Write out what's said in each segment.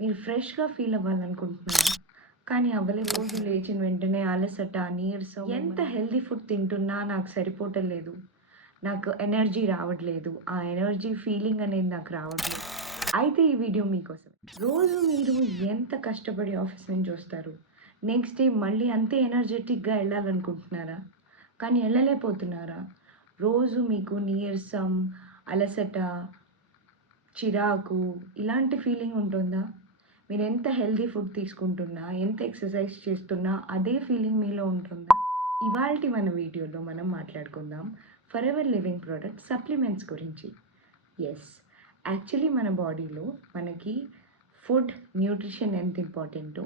మీరు ఫ్రెష్‌గా ఫీల్ అవ్వాలనుకుంటున్నారా? కానీ రోజు లేచిన వెంటనే అలసట, నీరసం ఎంత హెల్తీ ఫుడ్ తింటున్నా నాకు సరిపోవట్లేదు. నాకు ఎనర్జీ రావట్లేదు. ఆ ఎనర్జీ ఫీలింగ్ అనేది నాకు రావట్లేదు. అయితే ఈ వీడియో మీకోసమే. రోజు మీరు ఎంత కష్టపడి ఆఫీస్ నుంచి వస్తారు. నెక్స్ట్ డే మళ్ళీ అంతే ఎనర్జెటిక్‌గా ఎళ్ళాలనుకుంటున్నారా? కానీ ఎళ్ళలేకపోతున్నారా? రోజు మీకు నీరసం, అలసట, చిరాకు ఇలాంటి ఫీలింగ్ ఉంటుందా? మీరెంత హెల్తీ ఫుడ్ తీసుకుంటున్నా, ఎంత ఎక్సర్సైజ్ చేస్తున్నా అదే ఫీలింగ్ మీలో ఉంటుందా? ఇవాల్టి మన వీడియోలో మనం మాట్లాడుకుందాం ఫరెవర్ లివింగ్ ప్రొడక్ట్ సప్లిమెంట్స్ గురించి. యెస్. యాక్చువల్లీ మన బాడీలో మనకి ఫుడ్, న్యూట్రిషన్ ఎంత ఇంపార్టెంటో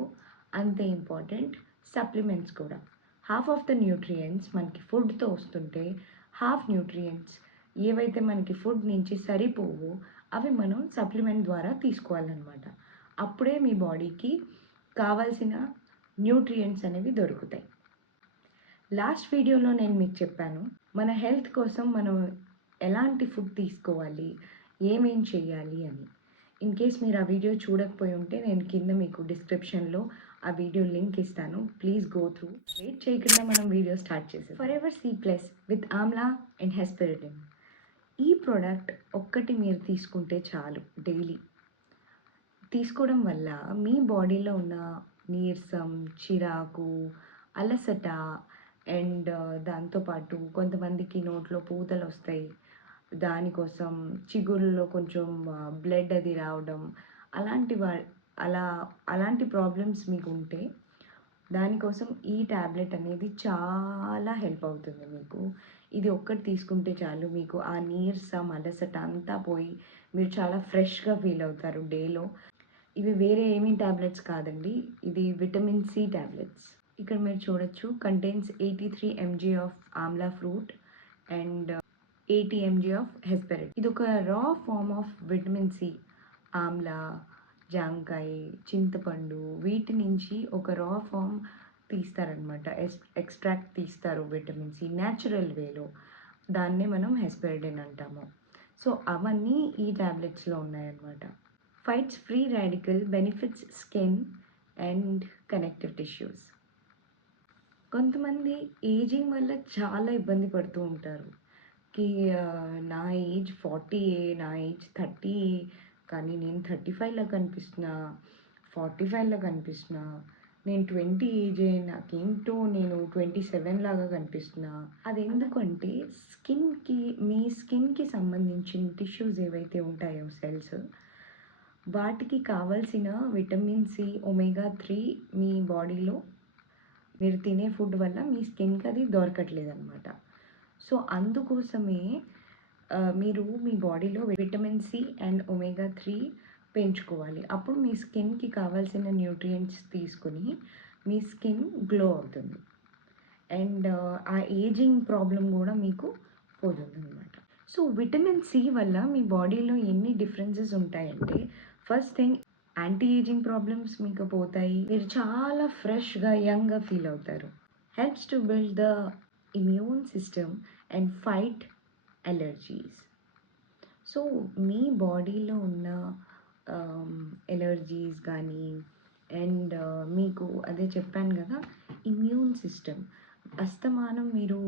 అంతే ఇంపార్టెంట్ సప్లిమెంట్స్ కూడా. హాఫ్ ఆఫ్ ద న్యూట్రియంట్స్ మనకి ఫుడ్‌తో వస్తుంటే, హాఫ్ న్యూట్రియంట్స్ ఏవైతే మనకి ఫుడ్ నుంచి సరిపోవో అవి మనం సప్లిమెంట్ ద్వారా తీసుకోవాలనమాట. అప్పుడే మీ బాడీకి కావాల్సిన న్యూట్రియంట్స్ అనేవి దొరుకుతాయి. లాస్ట్ వీడియోలో నేను మీకు చెప్పాను, మన హెల్త్ కోసం మనం ఎలాంటి ఫుడ్ తీసుకోవాలి, ఏమేం చేయాలి అని. ఇన్ కేస్ మీరు ఆ వీడియో చూడకపోయి ఉంటే నేను కింద మీకు డిస్క్రిప్షన్‌లో ఆ వీడియో లింక్ ఇస్తాను. Please go through. వెయిట్ చేయకుండా మనం వీడియో స్టార్ట్ చేసేద్దాం. Forever C plus with Amla and hesperidin. ఈ ప్రోడక్ట్ ఒక్కటి మీరు తీసుకుంటే చాలు డైలీ. తీసుకోవడం వల్ల మీ బాడీలో ఉన్న నీరసం, చిరాకు, అలసట అండ్ దాంతోపాటు కొంతమందికి నోట్లో పూతలొస్తాయి. దానికోసం చిగుళ్ళలో కొంచెం బ్లడ్ అది రావడం అలాంటి వా అలా అలాంటి ప్రాబ్లమ్స్ మీకుంటే దానికోసం ఈ టాబ్లెట్ అనేది చాలా హెల్ప్ అవుతుంది మీకు. ఇది ఒక్కటి తీసుకుంటే చాలు మీకు ఆ నీరసం, అలసట అంతా పోయి మీరు చాలా ఫ్రెష్‌గా ఫీల్ అవుతారు డేలో. ఇవి వేరే ఏమీ టాబ్లెట్స్ కాదండి. ఇది విటమిన్ సి టాబ్లెట్స్. ఇక్కడ మీరు చూడొచ్చు contains 83 mg of amla fruit and 80 mg of hesperidin. ఇదొక raw form of vitamin C. Amla, జాంకాయ, చింతపండు వీటి నుంచి ఒక రా ఫార్మ్ తీస్తారనమాట. ఎక్స్ట్రాక్ట్ తీస్తారు విటమిన్ సి న్యాచురల్ వేలో. దాన్నే మనం హెస్పెరిడిన్ అంటాము. సో అవన్నీ ఈ టాబ్లెట్స్‌లో ఉన్నాయన్నమాట. Fights free radical, benefits skin and connective tissues. కొంతమంది ఏజింగ్ వల్ల చాలా ఇబ్బంది పడుతూ ఉంటారు. కి నా ఏజ్ 40 నా ఏజ్ 30 కానీ నేను 35లా కనిపిస్తున్నా, 45లా కనిపిస్తున్నా. నేను 20 ఏజే నాకేంటో నేను 27 లాగా కనిపిస్తున్నా. అదెందుకంటే మీ స్కిన్‌కి సంబంధించిన టిష్యూస్ ఏవైతే ఉంటాయో సెల్స్ వాటికి కావాల్సిన విటమిన్ సి, ఒమేగా 3 మీ బాడీలో మీరు తినే ఫుడ్ వల్ల మీ స్కిన్‌కి అది దొరకట్లేదనమాట. సో అందుకోసమే మీరు మీ బాడీలో విటమిన్ సి అండ్ ఒమేగా 3 పెంచుకోవాలి. అప్పుడు మీ స్కిన్‌కి కావాల్సిన న్యూట్రియంట్స్ తీసుకొని మీ స్కిన్ గ్లో అవుతుంది. అండ్ ఆ ఏజింగ్ ప్రాబ్లమ్ గూడా మీకు పోతుందనమాట. సో విటమిన్ సి వల్ల మీ బాడీలో ఎన్ని డిఫరెన్సెస్ ఉంటాయంటే first thing anti ageing problems మీకు పోతాయి. మీరు చాలా ఫ్రెష్‌గా, యంగ్‌గా ఫీల్ అవుతారు. Helps to build the immune system and fight allergies. So మీ బాడీలో ఉన్న ఎలర్జీస్ కానీ అండ్ మీకు అదే చెప్పాను కదా ఇమ్యూన్ సిస్టమ్ అస్తమానం మీరు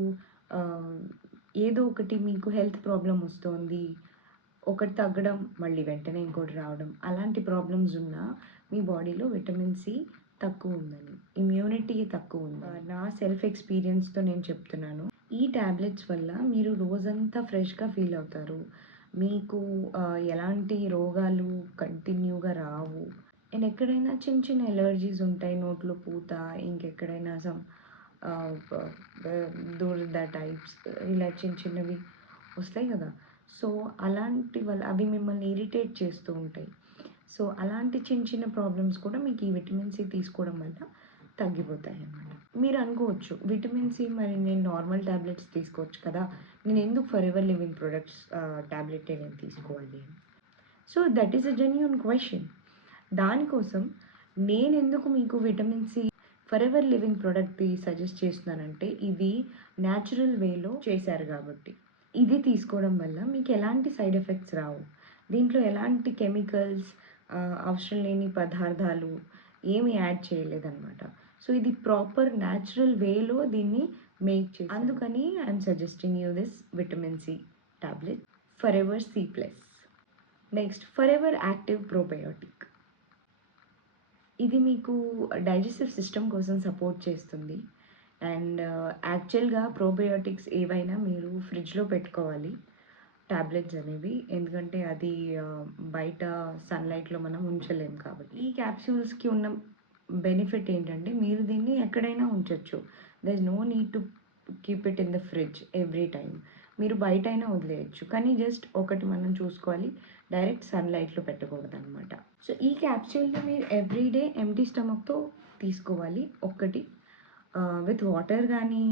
ఏదో ఒకటి మీకు హెల్త్ ప్రాబ్లం వస్తుంది, ఒకటి తగ్గడం మళ్ళీ వెంటనే ఇంకోటి రావడం అలాంటి ప్రాబ్లమ్స్ ఉన్నా మీ బాడీలో విటమిన్ సి తక్కువ ఉందని, ఇమ్యూనిటీ తక్కువ ఉంది. నా సెల్ఫ్ ఎక్స్పీరియన్స్తో నేను చెప్తున్నాను. ఈ టాబ్లెట్స్ వల్ల మీరు రోజంతా ఫ్రెష్గా ఫీల్ అవుతారు. మీకు ఎలాంటి రోగాలు కంటిన్యూగా రావు. అండ్ ఎక్కడైనా చిన్న చిన్న ఎలర్జీస్ ఉంటాయి, నోట్లో పూత, ఇంకెక్కడైనా సమ్ దురద టైప్స్ ఇలా చిన్న చిన్నవి వస్తాయి కదా. సో అలాంటి వల్ల అవి మిమ్మల్ని ఇరిటేట్ చేస్తూ ఉంటాయి. సో అలాంటి చిన్న చిన్న ప్రాబ్లమ్స్ కూడా మీకు ఈ విటమిన్ సి తీసుకోవడం వల్ల తగ్గిపోతాయి అన్నమాట. మీరు అనుకోవచ్చు విటమిన్ సి మరి నేను నార్మల్ టాబ్లెట్స్ తీసుకోవచ్చు కదా, నేను ఎందుకు ఫరెవర్ లివింగ్ ప్రొడక్ట్స్ టాబ్లెటే నేను తీసుకోవాలి అని. So that is a genuine question. దానికోసం నేను ఎందుకు మీకు విటమిన్ సి ఫరెవర్ లివింగ్ ప్రోడక్ట్‌ది సజెస్ట్ చేస్తున్నానంటే ఇది న్యాచురల్ వేలో చేశారు కాబట్టి. ఇది తీసుకోవడం వల్ల మీకు ఎలాంటి సైడ్ ఎఫెక్ట్స్ రావు. దీంట్లో ఎలాంటి కెమికల్స్ అవసరం లేని పదార్థాలు ఏమి యాడ్ చేయలేదనమాట. సో ఇది ప్రాపర్ న్యాచురల్ వేలో దీన్ని మేక్ చేశారు. అందుకని I'm suggesting you this vitamin C tablet Forever C plus. Next Forever active probiotic. ఇది మీకు డైజెస్టివ్ సిస్టమ్ కోసం సపోర్ట్ చేస్తుంది. అండ్ యాక్చువల్గా ప్రోబయోటిక్స్ ఏవైనా మీరు ఫ్రిడ్జ్లో పెట్టుకోవాలి టాబ్లెట్స్ అనేవి, ఎందుకంటే అది బయట సన్లైట్లో మనం ఉంచలేం కాబట్టి. ఈ క్యాప్సూల్స్కి ఉన్న బెనిఫిట్ ఏంటంటే మీరు దీన్ని ఎక్కడైనా ఉంచవచ్చు. There is no need to keep it in the fridge every time. మీరు బయట అయినా వదిలేయచ్చు, కానీ జస్ట్ ఒకటి మనం చూసుకోవాలి, డైరెక్ట్ సన్లైట్లో పెట్టకూడదు అనమాట. సో ఈ క్యాప్సూల్ని మీరు ఎవ్రీడే ఎంటీ స్టమక్తో తీసుకోవాలి. ఒక్కటి విత్ వాటర్ కానీ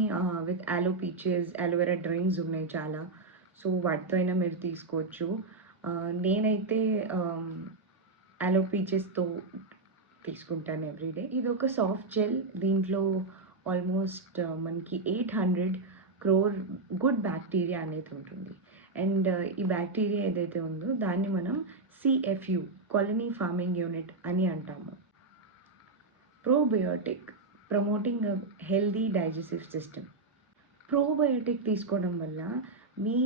విత్ ఆలో పీచెస్, అలోవెరా డ్రింక్స్ ఉన్నాయి చాలా, సో వాటితో అయినా మీరు తీసుకోవచ్చు. నేనైతే ఆలో పీచెస్తో తీసుకుంటాను ఎవ్రీడే. ఇది ఒక సాఫ్ట్ జెల్. దీంట్లో ఆల్మోస్ట్ మనకి 800 crore గుడ్ బ్యాక్టీరియా అనేది ఉంటుంది. అండ్ ఈ బ్యాక్టీరియా ఏదైతే ఉందో దాన్ని మనం CFU కాలనీ ఫార్మింగ్ యూనిట్ అని అంటాము. Probiotic promoting healthy digestive system. Probiotic తీసుకోవడం వల్ల మీ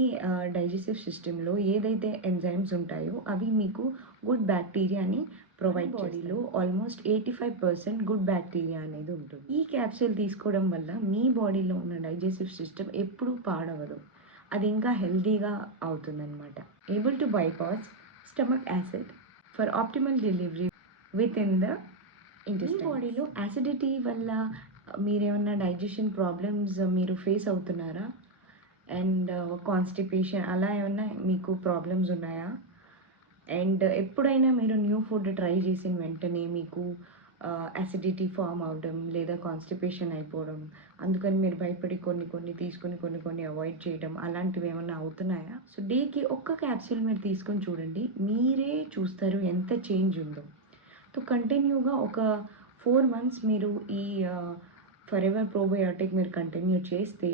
డైజెస్టివ్ సిస్టంలో ఏదైతే ఎంజైమ్స్ ఉంటాయో అవి మీకు గుడ్ బ్యాక్టీరియాని ప్రొవైడ్ బాడీలో ఆల్మోస్ట్ 85% గుడ్ బ్యాక్టీరియా అనేది ఉంటుంది. ఈ క్యాప్సూల్ తీసుకోవడం వల్ల మీ బాడీలో ఉన్న డైజెస్టివ్ సిస్టమ్ ఎప్పుడూ పాడవదు, అది ఇంకా హెల్తీగా అవుతుందన్నమాట. Able to bypass stomach acid for optimal delivery within the intestine. మీ బాడీలో యాసిడిటీ వల్ల మీరేమన్నా డైజెషన్ ప్రాబ్లమ్స్ మీరు ఫేస్ అవుతున్నారా? అండ్ కాన్స్టిపేషన్ అలా ఏమన్నా మీకు ప్రాబ్లమ్స్ ఉన్నాయా? అండ్ ఎప్పుడైనా మీరు న్యూ ఫుడ్ ట్రై చేసిన వెంటనే మీకు యాసిడిటీ ఫామ్ అవడం లేదా కాన్స్టిపేషన్ అయిపోవడం, అందుకని మీరు భయపడి కొన్ని తీసుకొని కొన్ని అవాయిడ్ చేయడం అలాంటివి ఏమన్నా అవుతున్నాయా? సో డేకి ఒక్క క్యాప్సూల్ మీరు తీసుకొని చూడండి, మీరే చూస్తారు ఎంత చేంజ్ ఉందో. సో కంటిన్యూగా ఒక 4 months మీరు ఈ ఫరెవర్ ప్రోబయోటిక్ మీరు కంటిన్యూ చేస్తే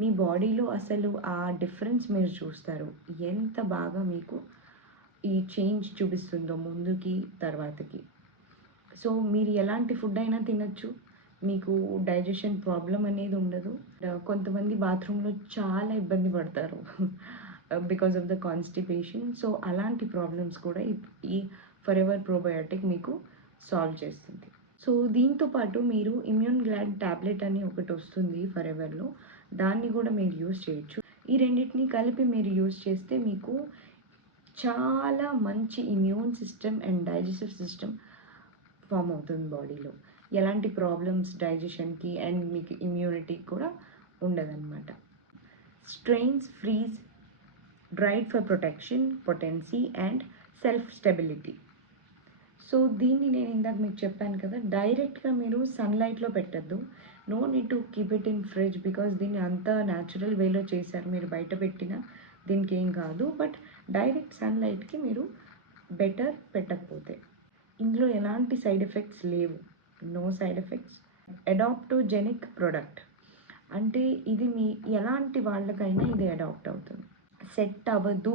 మీ బాడీలో అసలు ఆ డిఫరెన్స్ మీరు చూస్తారు, ఎంత బాగా మీకు ఈ చేంజ్ చూపిస్తుందో ముందుకి తర్వాతకి. సో మీరు ఎలాంటి ఫుడ్ అయినా తినచ్చు, మీకు డైజెషన్ ప్రాబ్లం అనేది ఉండదు. కొంతమంది బాత్రూంలో చాలా ఇబ్బంది పడతారు because of the constipation. So అలాంటి ప్రాబ్లమ్స్ కూడా ఈ ఫరెవర్ ప్రోబయోటిక్ మీకు సాల్వ్ చేస్తుంది. సో దీంతో పాటు మీరు ఇమ్యూన్ గ్లాడ్ ట్యాబ్లెట్ అని ఒకటి వస్తుంది ఫరెవర్లో, దాన్ని కూడా మీరు యూస్ చేయొచ్చు. ఈ రెండింటిని కలిపి మీరు యూస్ చేస్తే మీకు చాలా మంచి immune system and digestive system form అవుతుంది బాడీలో. ఎలాంటి ప్రాబ్లమ్స్ డైజెషన్కి అండ్ మీకు ఇమ్యూనిటీకి కూడా ఉండదన్నమాట. Strains freeze dried for protection, potency and self stability. So దీన్ని నేను ఇందాక మీకు చెప్పాను కదా, డైరెక్ట్గా మీరు సన్లైట్లో పెట్టద్దు. No need to keep it in fridge because దీన్ని అంతా న్యాచురల్ వేలో చేశారు. మీరు బయట పెట్టినా దీనికి ఏం కాదు, బట్ డైరెక్ట్ సన్లైట్కి మీరు బెటర్ పెట్టకపోతే. ఇందులో ఎలాంటి సైడ్ ఎఫెక్ట్స్ లేవు, no side effects. Adaptogenic product అంటే ఇది మీ ఎలాంటి వాళ్ళకైనా ఇది అడాప్ట్ అవుతుంది. సెట్ అవ్వదు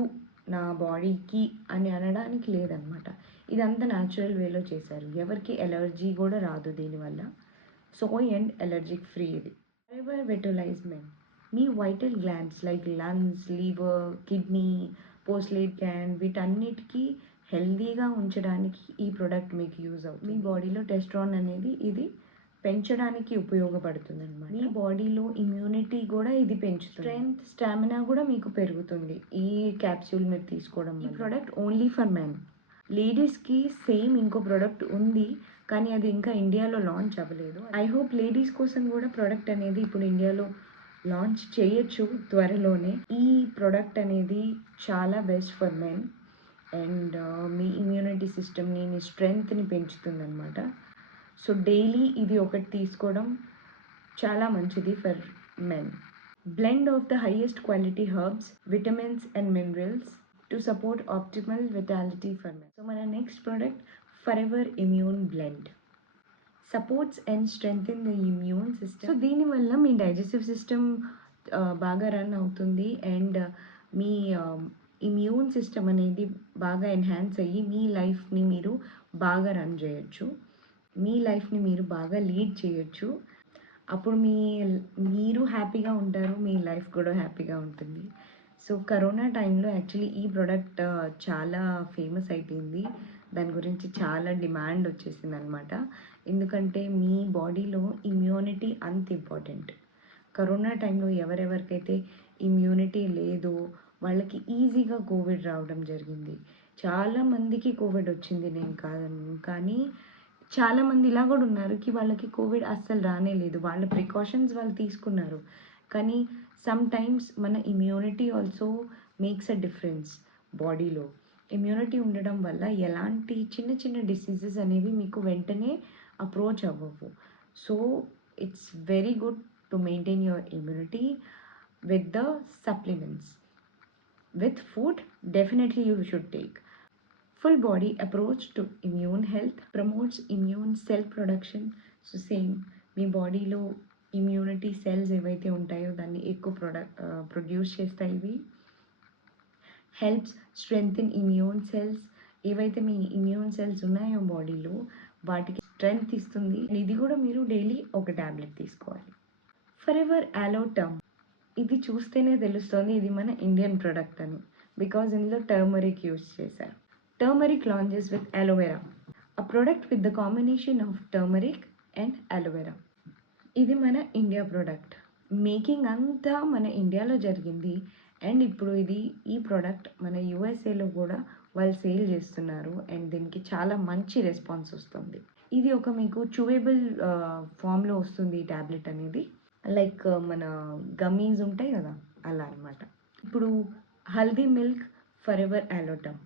నా బాడీకి అని అనడానికి లేదనమాట. ఇదంతా న్యాచురల్ వేలో చేశారు, ఎవరికి ఎలర్జీ కూడా రాదు దీనివల్ల. సోయ్ అండ్ ఎలర్జిక్ ఫ్రీ ఇది. ఫరెవర్ విటలైజ్మెంట్ మీ vital glands like lungs, liver, kidney, పోస్ట్లేట్ గ్లాండ్ వీటన్నిటికీ హెల్దీగా ఉంచడానికి ఈ ప్రోడక్ట్ మీకు యూజ్ అవుతుంది. మీ బాడీలో టెస్ట్రాన్ అనేది ఇది పెంచడానికి ఉపయోగపడుతుంది అనమాట. మీ బాడీలో ఇమ్యూనిటీ కూడా ఇది పెంచుతుంది, స్ట్రెంగ్త్, స్టామినా కూడా మీకు పెరుగుతుంది ఈ క్యాప్సూల్ మీరు తీసుకోవడం. ఈ ప్రోడక్ట్ ఓన్లీ ఫర్ మెన్. లేడీస్కి సేమ్ ఇంకో ప్రోడక్ట్ ఉంది, కానీ అది ఇంకా ఇండియాలో లాంచ్ అవ్వలేదు. ఐ హోప్ లేడీస్ కోసం కూడా ప్రోడక్ట్ అనేది ఇప్పుడు ఇండియాలో లాంచ్ చేయొచ్చు త్వరలోనే. ఈ ప్రోడక్ట్ అనేది చాలా best for men and me immunity సిస్టమ్ని, మీ స్ట్రెంగ్త్ని పెంచుతుంది అనమాట. సో డైలీ ఇది ఒకటి తీసుకోవడం చాలా మంచిది for men. Blend of the highest quality herbs, vitamins and minerals to support optimal vitality for men. So మన next product forever immune blend supports and strengthen the immune system. So దీనివల్ల మీ digestive system బాగా run అవుతుంది and మీ immune system అనేది బాగా enhance అయ్యి మీ లైఫ్ని మీరు బాగా రన్ చేయొచ్చు, మీ లైఫ్ని మీరు బాగా లీడ్ చేయొచ్చు. అప్పుడు మీరు హ్యాపీగా ఉంటారు, మీ లైఫ్ కూడా హ్యాపీగా ఉంటుంది. సో కరోనా టైంలో యాక్చువల్లీ ఈ ప్రోడక్ట్ చాలా ఫేమస్ అయిపోయింది. దాని గురించి చాలా డిమాండ్ వచ్చేసింది అనమాట. ఎందుకంటే మీ బాడీలో ఇమ్యూనిటీ అంత ఇంపార్టెంట్. కరోనా టైంలో ఎవరెవరికైతే ఇమ్యూనిటీ లేదో వాళ్ళకి ఈజీగా కోవిడ్ రావడం జరిగింది. చాలామందికి కోవిడ్ వచ్చింది, నేను కాదను, కానీ చాలామంది ఇలా కూడా ఉన్నారు వాళ్ళకి కోవిడ్ అస్సలు రానే లేదు, వాళ్ళ ప్రికాషన్స్ వాళ్ళు తీసుకున్నారు. కానీ సమ్ టైమ్స్ మన immunity also makes a difference బాడీలో. ఇమ్యూనిటీ ఉండడం వల్ల ఎలాంటి చిన్న చిన్న డిసీజెస్ అనేవి మీకు వెంటనే అప్రోచ్ అవ్వవు. So it's very good to maintain your immunity with the supplements. With food, definitely you should take. Full body approach to immune health promotes immune cell production. So same, మీ బాడీలో immunity cells ఏవైతే ఉంటాయో దాన్ని ఎక్కువ produce చేస్తాయి ఇవి. Helps strengthen immune cells. ఏవైతే మీ immune cells ఉన్నాయో బాడీలో వాటికి స్ట్రెంగ్త్ ఇస్తుంది. ఇది కూడా మీరు డైలీ ఒక ట్యాబ్లెట్ తీసుకోవాలి. ఫరెవర్ అలో టర్మ్, ఇది చూస్తేనే తెలుస్తుంది ఇది మన ఇండియన్ ప్రోడక్ట్ అని, బికాజ్ ఇందులో టర్మరిక్ యూస్ చేశారు. Turmeric launches with aloe vera, a product with the combination of turmeric and aloe vera. ఇది మన ఇండియా ప్రోడక్ట్. మేకింగ్ అంతా మన ఇండియాలో జరిగింది. అండ్ ఇప్పుడు ఈ ప్రోడక్ట్ మన యూఎస్ఏలో కూడా వాళ్ళు సేల్ చేస్తున్నారు. అండ్ దీనికి చాలా మంచి రెస్పాన్స్ వస్తుంది. ఇది ఒక మీకు చూవేబుల్ ఫామ్లో వస్తుంది ఈ ట్యాబ్లెట్ అనేది. లైక్ మన గమ్మీస్ ఉంటాయి కదా, అలా అనమాట. ఇప్పుడు హల్దీ మిల్క్ ఫరెవర్ అలోటమ్.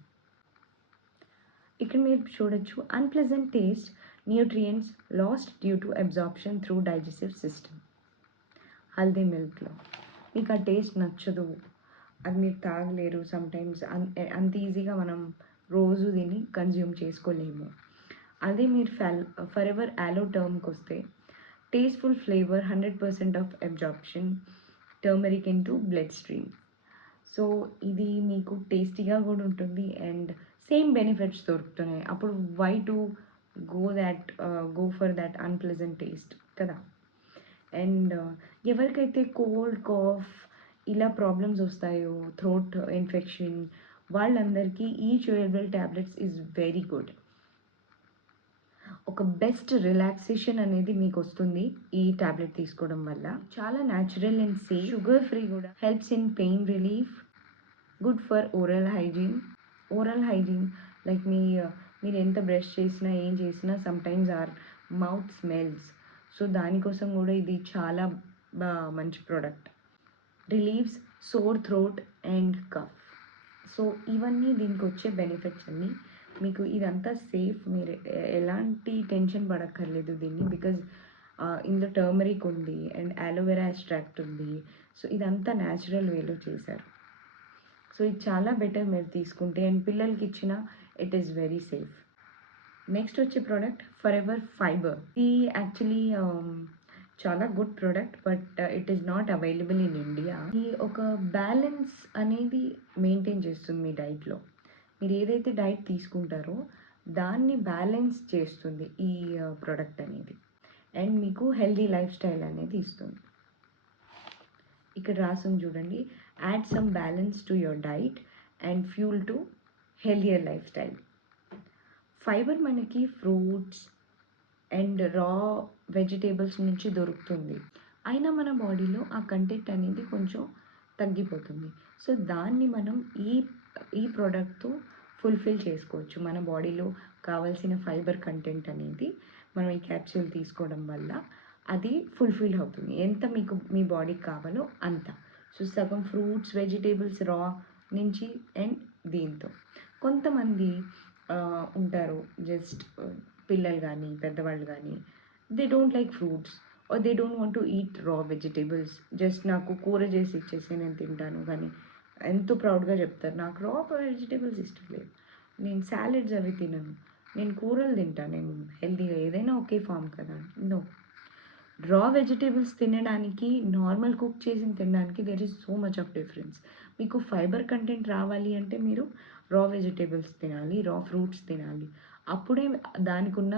ఇక్కడ మీరు చూడొచ్చు, unpleasant taste, nutrients lost due to absorption through digestive system. Haldi మిల్క్లో మీకు ఆ టేస్ట్ నచ్చదు, అది మీరు తాగలేరు. సమ్టైమ్స్ అంత ఈజీగా మనం రోజు దీన్ని కన్జ్యూమ్ చేసుకోలేము. అదే మీరు ఫరెవర్ అలోటర్మ్కి వస్తే tasteful flavor, 100% of absorption, turmeric into bloodstream. So ఇది మీకు టేస్టీగా కూడా ఉంటుంది అండ్ సేమ్ బెనిఫిట్స్ దొరుకుతున్నాయి. అప్పుడు why to go for that unpleasant taste కదా. అండ్ ఎవరికైతే కోల్డ్, కాఫ్ ఇలా ప్రాబ్లమ్స్ వస్తాయో, థ్రోట్ ఇన్ఫెక్షన్, వాళ్ళందరికీ ఈ chewable tablets is very good. ఒక బెస్ట్ రిలాక్సేషన్ అనేది మీకు వస్తుంది ఈ ట్యాబ్లెట్ తీసుకోవడం వల్ల. చాలా natural and safe, sugar free కూడా. Helps in pain relief, good for oral hygiene. Like మీరు ఎంత బ్రష్ చేసినా ఏం చేసినా sometimes or mouth smells. So దానికోసం కూడా ఇది చాలా మంచి product. Relieves sore throat and cough. So ఇవన్నీ దీనికి వచ్చే బెనిఫిట్స్ అన్నీ. మీకు ఇదంతా సేఫ్, మీరు ఎలాంటి టెన్షన్ పడక్కర్లేదు దీన్ని, బికాజ్ ఇందులో టర్మరిక్ ఉంది అండ్ అలోవెరా ఎక్స్ట్రాక్ట్ ఉంది. సో ఇదంతా న్యాచురల్ వేలో చేశారు. సో ఇది చాలా బెటర్ మీరు తీసుకుంటే, అండ్ పిల్లలకి ఇచ్చిన it is very safe. Next వచ్చే ప్రోడక్ట్ ఫరెవర్ ఫైబర్. ఇది యాక్చువల్లీ చాలా good product, but it is not available in India. ఈ ఒక బ్యాలెన్స్ అనేది మెయింటైన్ చేస్తుంది మీ డైట్లో. మీరు ఏదైతే డైట్ తీసుకుంటారో దాన్ని బ్యాలెన్స్ చేస్తుంది ఈ ప్రోడక్ట్ అనేది, అండ్ మీకు హెల్దీ లైఫ్ స్టైల్ అనేది ఇస్తుంది. ఇక్కడ రాసుంది చూడండి, add some balance to your diet and fuel to healthier life style. Fibre మనకి ఫ్రూట్స్ అండ్ రా వెజిటేబుల్స్ నుంచి దొరుకుతుంది, అయినా మన బాడీలో ఆ కంటెంట్ అనేది కొంచెం తగ్గిపోతుంది. సో దాన్ని మనం ఈ ప్రోడక్ట్తో ఫుల్ఫిల్ చేసుకోవచ్చు. మన బాడీలో కావాల్సిన ఫైబర్ కంటెంట్ అనేది మనం ఈ క్యాప్సూల్ తీసుకోవడం వల్ల అది ఫుల్ఫిల్ అవుతుంది, ఎంత మీకు మీ బాడీకి కావాలో అంత. సో సగం ఫ్రూట్స్, వెజిటేబుల్స్ రా నుంచి అండ్ దీంతో. కొంతమంది ఉంటారు, జస్ట్ పిల్లలు కానీ పెద్దవాళ్ళు కానీ, they don't like fruits or they don't want to eat raw vegetables. Just నాకు కూర చేసి ఇచ్చేసి నేను తింటాను కానీ, ఎంతో ప్రౌడ్గా చెప్తారు నాకు రా వెజిటేబుల్స్ ఇష్టం లేదు, నేను సాలెడ్స్ అవి తినను, నేను కూరలు తింటాను, నేను హెల్తీగా ఏదైనా ఒకే ఫామ్ కదా. నో, రా వెజిటేబుల్స్ తినడానికి, నార్మల్ కుక్ చేసి తినడానికి there is so much of difference. మీకు ఫైబర్ కంటెంట్ రావాలి అంటే మీరు రా వెజిటేబుల్స్ తినాలి, రా ఫ్రూట్స్ తినాలి. అప్పుడే దానికున్న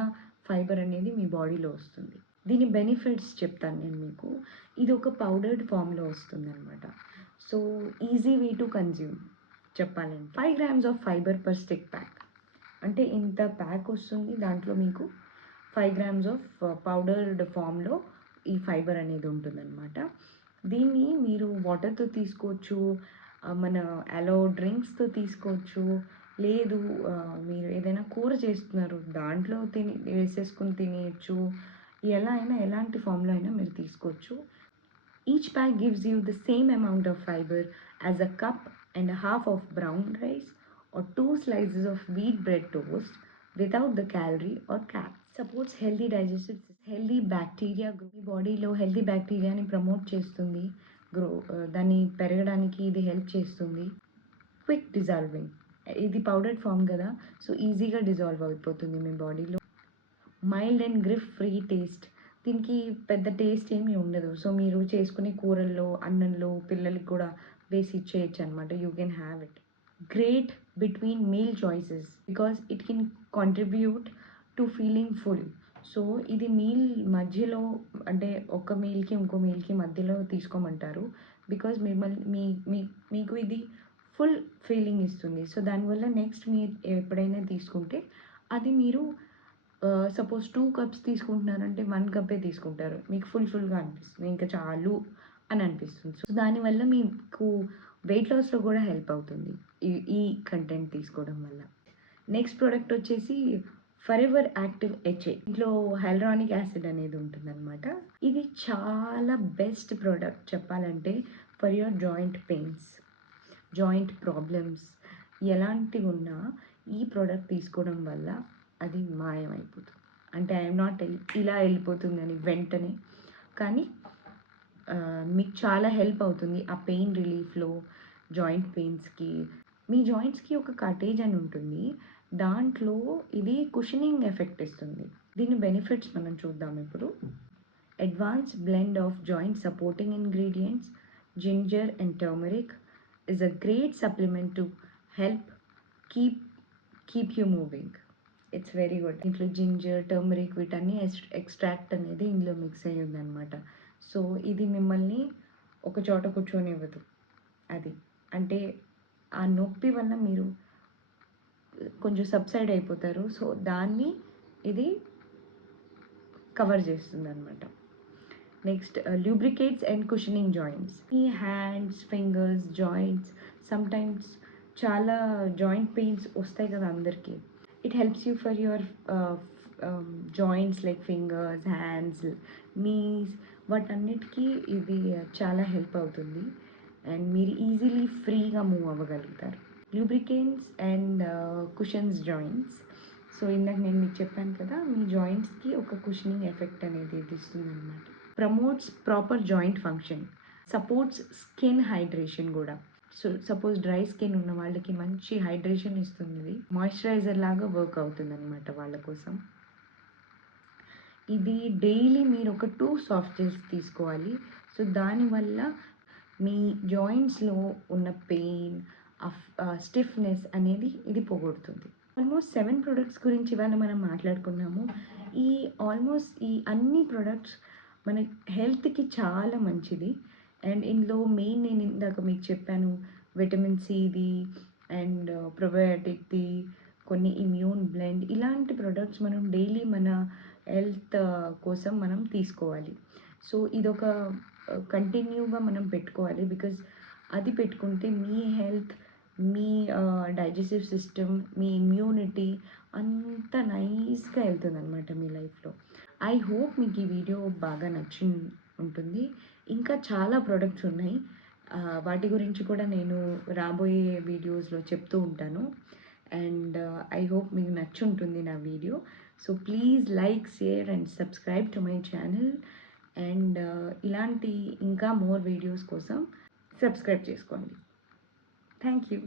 ఫైబర్ అనేది మీ బాడీలో వస్తుంది. దీని బెనిఫిట్స్ చెప్తాను నేను మీకు. ఇది ఒక పౌడర్డ్ ఫామ్‌లో వస్తుందనమాట. So, easy way to consume చెప్పాలంటే. 5 grams of fibre per stick pack. అంటే ఇంత ప్యాక్ వస్తుంది. దాంట్లో మీకు 5 గ్రామ్స్ ఆఫ్ పౌడర్డ్ ఫామ్‌లో ఈ ఫైబర్ అనేది ఉంటుందనమాట. దీన్ని మీరు వాటర్‌తో తీసుకోవచ్చు. మన అలో డ్రింక్స్‌తో తీసుకోవచ్చు. లేదు మీరు ఏదైనా కూర చేస్తున్నారు దాంట్లో వేసేసుకొని తినేయొచ్చు. ఎలా అయినా ఎలాంటి ఫామ్‌లో అయినా మీరు తీసుకోవచ్చు. Each pack gives you the same amount of fiber as a cup and a half of brown rice or 2 slices of wheat bread toast without the calorie or carbs. Supports healthy digestive system, healthy bacteria growth. మీ బాడీలో healthy బ్యాక్టీరియాని promote చేస్తుంది. దాన్ని పెరగడానికి ఇది help చేస్తుంది. Quick dissolving. ఇది powdered form కదా, so ఈజీగా dissolve అయిపోతుంది మీ బాడీలో. Mild and grip free taste. దీనికి పెద్ద టేస్ట్ ఏమీ ఉండదు. సో మీరు చేసుకునే కూరల్లో, అన్నంలో పిల్లలకి కూడా వేసి ఇచ్చేయచ్చు అనమాట. You can have it. Great between meal choices because it can contribute to feeling full. So ఇది మీల్ మధ్యలో, అంటే ఒక మీల్కి ఇంకో మీల్కి మధ్యలో తీసుకోమంటారు. బికాజ్ మిమ్మల్ని మీకు ఇది ఫుల్ ఫీలింగ్ ఇస్తుంది. సో దానివల్ల నెక్స్ట్ మీరు ఎప్పుడైనా తీసుకుంటే అది మీరు సపోజ్ 2 కప్స్ తీసుకుంటున్నారంటే 1 కప్పే తీసుకుంటారు. మీకు ఫుల్‌గా అనిపిస్తుంది. ఇంకా చాలు అని అనిపిస్తుంది. సో దానివల్ల మీకు వెయిట్ లాస్‌లో కూడా హెల్ప్ అవుతుంది. ఈ కంటెంట్ తీసుకోవడం వల్ల. నెక్స్ట్ ప్రోడక్ట్ వచ్చేసి ఫరెవర్ యాక్టివ్ హెచ్ఏ. ఇంట్లో హైలరానిక్ యాసిడ్ అనేది ఉంటుందన్నమాట. ఇది చాలా బెస్ట్ ప్రోడక్ట్ చెప్పాలంటే for your joint pains, joint problems ఎలాంటివి ఉన్నా ఈ ప్రోడక్ట్ తీసుకోవడం వల్ల అది మాయమైపోతుంది. అంటే ఐఎమ్ నాట్ ఇలా వెళ్ళిపోతుందని వెంటనే, కానీ మీకు చాలా హెల్ప్ అవుతుంది ఆ పెయిన్ రిలీఫ్‌లో, జాయింట్ పెయిన్స్‌కి. మీ జాయింట్స్‌కి ఒక కటేజ్ అని ఉంటుంది. దాంట్లో ఇది కుషనింగ్ ఎఫెక్ట్ ఇస్తుంది. దీని బెనిఫిట్స్ మనం చూద్దాం ఇప్పుడు. Advanced blend of joint supporting ingredients, ginger and turmeric is a great supplement to help keep you moving. It's very good. ఇంట్లో జింజర్, టర్మరిక్ వీటన్ని ఎక్స్ట్రాక్ట్ అనేది ఇందులో మిక్స్ అయ్యి ఉందనమాట. సో ఇది మిమ్మల్ని ఒక చోట కూర్చొనివ్వదు. అది అంటే ఆ నొప్పి వల్ల మీరు కొంచెం సబ్సైడ్ అయిపోతారు. సో దాన్ని ఇది కవర్ చేస్తుందనమాట. Next lubricates and cushioning joints. ఈ హ్యాండ్స్, ఫింగర్స్, జాయింట్స్ సమ్టైమ్స్ చాలా జాయింట్ పెయిన్స్ వస్తాయి కదా అందరికీ. It helps you for your joints like fingers, hands, knees వాటన్నిటికీ ఇది చాలా హెల్ప్ అవుతుంది. అండ్ మీరు ఈజీలీ ఫ్రీగా మూవ్ అవ్వగలుగుతారు. Lubricants and cushions joints. So ఇందాక నేను మీకు చెప్పాను కదా, మీ జాయింట్స్కి ఒక కుషనింగ్ ఎఫెక్ట్ అనేది ఇది ఇస్తుందన్నమాట. Promotes proper joint function, supports skin hydration కూడా. సో సపోజ్ డ్రై స్కిన్ ఉన్న వాళ్ళకి మంచి హైడ్రేషన్ ఇస్తుంది. ఇది మాయిశ్చరైజర్ లాగా వర్క్ అవుతుంది అనమాట వాళ్ళ కోసం. ఇది డైలీ మీరు ఒక 2 సాఫ్ట్ జెల్స్ తీసుకోవాలి. సో దానివల్ల మీ జాయింట్స్లో ఉన్న పెయిన్, స్టిఫ్నెస్ అనేది ఇది పోగొడుతుంది. ఆల్మోస్ట్ 7 ప్రొడక్ట్స్ గురించి ఇవాళ మనం మాట్లాడుకున్నాము. ఈ అన్ని ప్రొడక్ట్స్ మన హెల్త్కి చాలా మంచిది. అండ్ ఇందులో మెయిన్ నేను ఇందాక మీకు చెప్పాను విటమిన్ సిది అండ్ ప్రొబయోటిక్ది, కొన్ని ఇమ్యూన్ బ్లెండ్, ఇలాంటి ప్రొడక్ట్స్ మనం డైలీ మన హెల్త్ కోసం మనం తీసుకోవాలి. సో ఇదొక కంటిన్యూగా మనం పెట్టుకోవాలి. బికాజ్ అది పెట్టుకుంటే మీ హెల్త్, మీ డైజెస్టివ్ సిస్టమ్, మీ ఇమ్యూనిటీ అంతా నైస్గా వెళ్తుంది అనమాట మీ లైఫ్లో. ఐ హోప్ మీకు ఈ వీడియో బాగా నచ్చి ఉంటుంది. ఇంకా చాలా ప్రొడక్ట్స్ ఉన్నాయి. వాటి గురించి కూడా నేను రాబోయే వీడియోస్లో చెప్తూ ఉంటాను. అండ్ ఐ హోప్ మీకు నచ్చి ఉంటుంది నా video. So please like, share and subscribe to my channel. And ఇలాంటి ఇంకా మోర్ వీడియోస్ కోసం సబ్స్క్రైబ్ చేసుకోండి. Thank you.